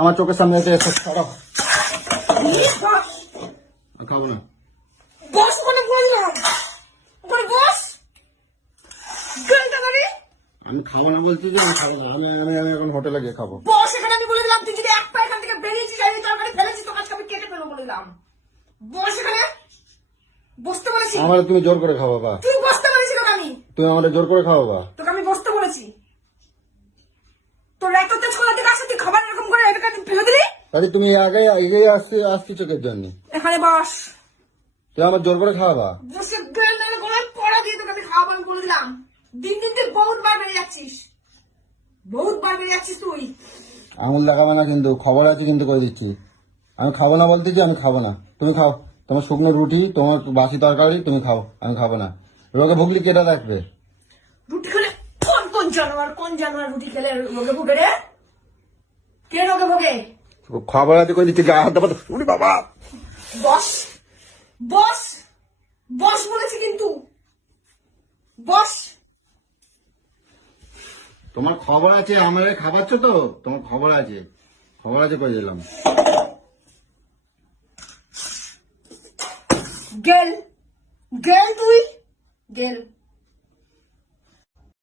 আমার চোখের সামনে এসে খারাপ খাবো না। বস ওখানে বললাম ওখানে বস আমি খাবো না বলছি যে আমি খাবো না। আমি আমি আমি এখন হোটেলে গিয়ে খাবো। বস এখানে আমি বলে দিলাম তুই যদি এক পা এখান থেকে বেরিয়েছিস আমি তরকারি ফেলেছিস তো আজকে আমি কেটে ফেলবো বলে দিলাম। বস এখানে বসতে বলেছি। আমার তুমি জোর করে খাও বাবা। তুই বসতে বলেছি তোকে আমি। তুমি আমাদের জোর করে খাও বাবা। তোকে আমি বসতে বলেছি। তোর এত তেজ কলাতে কাছে তুই খাবার এরকম করে এটাকে ফেলে দিলি। তাহলে তুমি আগে আসছি চোখের জন্য। এখানে বস। তুই আমার জোর করে খাওয়াবা। বসে গেলে গলায় পড়া দিয়ে তোকে আমি খাওয়াবো আমি বলে দিলাম। দিন দিন তুই বহুত বার বেড়ে যাচ্ছিস। বহুত বার বেড়ে যাচ্ছিস তুই। আঙুল দেখাবে না কিন্তু, খবর আছে কিন্তু করে দিচ্ছি। আমি খাবো না বলতেছি, আমি খাবো না। তুমি খাও, তোমার শুকনো রুটি, তোমার বাসি তরকারি তুমি খাও, আমি খাবো না। রোগে ভুগলি কেটা রাখবে? রুটি খেলে কোন জানোয়ার রুটি খেলে রোগে ভোগে রে? কে রোগে ভোগে? খবর আছে করে দিচ্ছি। বাবা বস বস বস বলেছি কিন্তু বস। তোমার খবর আছে, আমার খাবারছ তো, তোমার খবর আছে করে দিলাম। গেল তুই গেল।